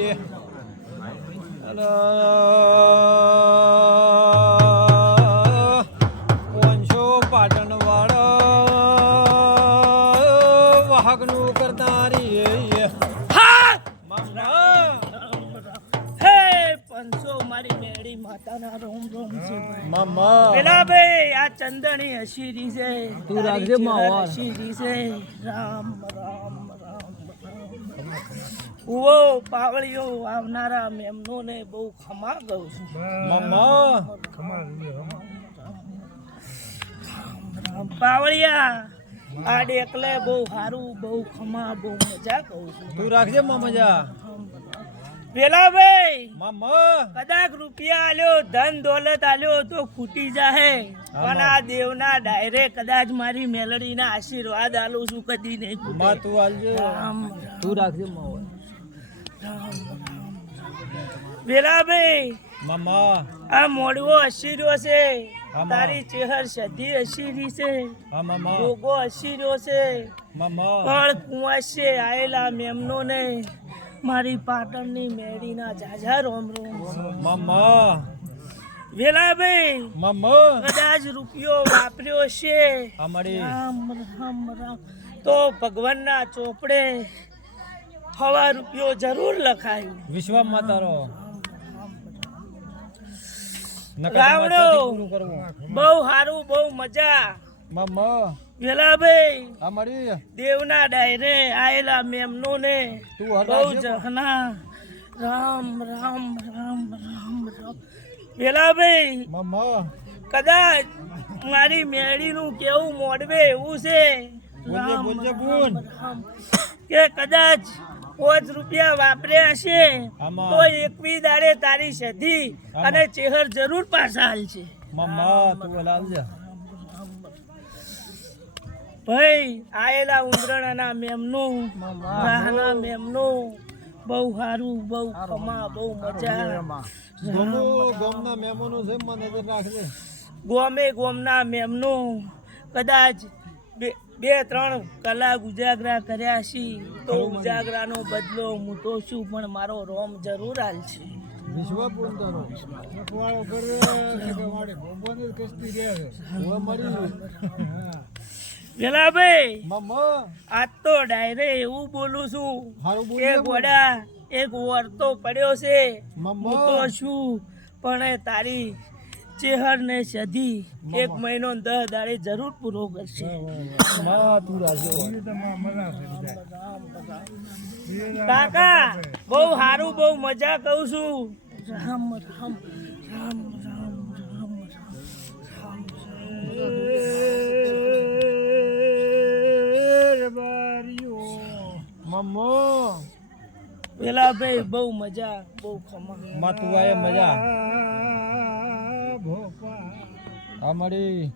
છીએ. અને પાંચસો પાટણ વાળા વાહકનું કરતા મારી મેળી માતાના મામા. ભાઈ આ ચંદણી હસીરી છે. તું રાખજે છે. રામ રામ. ઓ પાવળીઓ આવનારા મેમનોને બહુ ખમા ગઉં છું. પાવળિયા આ ડેકલે બહુ સારું બહુ ખમા બહુ મજા કહું છું. તું રાખજે મામાજા પેલા ભાઈ મામા. કદાચ રૂપિયા આલ્યો ધન દોલત આલ્યો તો ખૂટી જાહે. પણ આ દેવના ડાયરે કદાચ મારી મેલડીના આશીર્વાદ આલું છું કદી નહીં તું આલજે. તું રાખજે પેલા ભાઈ મામા. આ મોડવો અશીર્યો છે. તારી ચહેર સધી અશીરી છે. ભોગો અશીર્યો છે. પણ કુંવાશે આયેલા મેમનો ને મારી પાટણની મેળીના જાજા રોમ રોમ. મામા. વેલાભાઈ મામા. કદાચ રૂપિયો વાપર્યો છે. અમારી રામ રામ રામ. તો ભગવાનના ચોપડે હવા રૂપિયો જરૂર લખાયું. વિશ્વા માતારો. રાવણો. બહુ સારું બહુ મજા. મામા. વેલાભાઈ અમારી દેવના ડાયરે આયેલા મેમનો ને. તું બહુ જહના. રામ રામ રામ રામ રામ. વેલાભાઈ મામા. કદાચ મારી મેળીનું કેવું મોડવે એવું છે? રામ, રામ. કે કદાચ પાંચ રૂપિયા વાપર્યા હશે. તો એકવી દાડે તારી સધી અને ચેહર જરૂર પાછા હાલશે. મમ્મા તું લાવજે ભાઈ આયેલા ઉંદરણાના મેમનું રાહના મેમનું બહુ સારું બહુ કમા બહુ મજા ગોમો ગોમના મહેમાનો છે મને નજર રાખજે ગોમે ગોમના મેમનું. કદાચ બે બે ત્રણ કલાક ઉજાગરા કર્યા છે તો ઉજાગરાનો બદલો હું તો છું પણ મારો રોમ જરૂર હાલ છે. વિશ્વા પેલા ભાઈ આજ તો ડાયરે એવું બોલું છું હારું કે ગોડા એક વર્તો પડ્યો છે. હું તો છું પણ એ તારી ચેહર ને સધી એક મહિનો ને દસ દાડે જરૂર પૂરો કરશે. કાકા બહુ સારું બહુ મજા કહું છું. રામ રામ રામ રામ. મમ્મો પેલા ભાઈ બહુ મજા બહુ ખમા. માથું તું મજા મજા અમારી